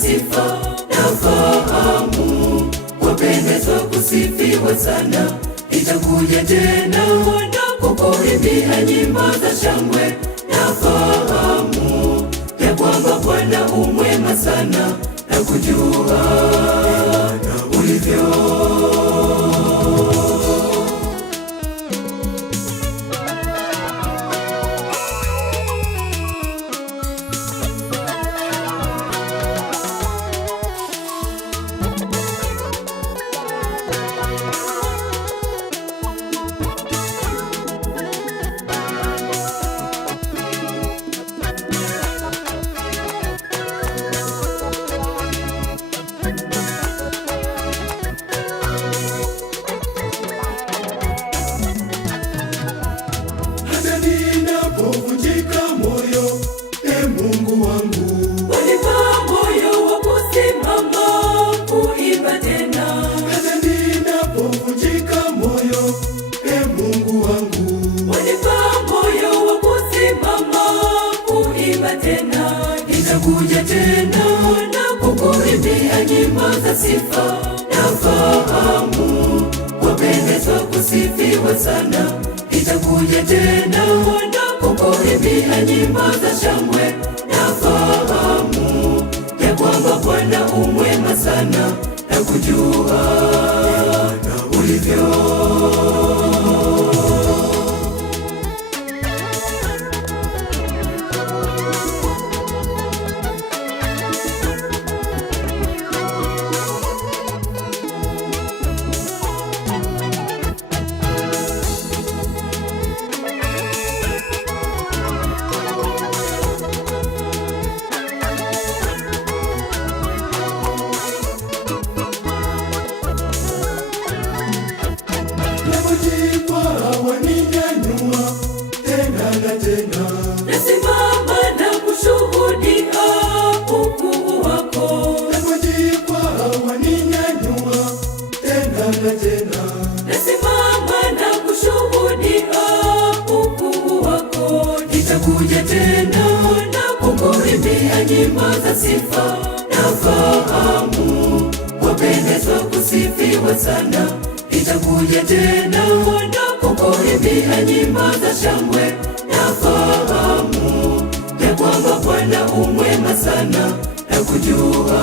sifa na fahamu, wapendezwa kusifiwa sana. Nitakuja tena kukuimbia nyimbo za shangwe na fahamu, ya kwamba Bwana umwema sana, na kujua ulivyo. Ninapovunjika moyo, Mungu wangu, wanipa moyo wa kusimama kuimba tena. hata ninapovunjika moyo, Mungu wangu, Wanipa moyo wa kusimama kuimba tena. Nitakuja tena na kukuimbia nyimbo za sifa na fahamu, wapendezwa kusifiwa sana. Nitakuja tena kukuimbia nyimbo za shangwe na fahamu, ya kwamba Bwana umwema sana, na kujua ulivyo. Napojikwaa waninyanyua tena na tena, Nasimama na kushuhudia ukuu wako. napojikwaa waninyanyua tena na tena, Nasimama na kushuhudia ukuu wako. Nitakuja tena na kukuimbia nyimbo za sifa na fahamu, wapendezwa kusifiwa sana. Nitakuja tena na kukuimbia nyimbo za shangwe na fahamu, ya kwamba Bwana umwema sana, na kujua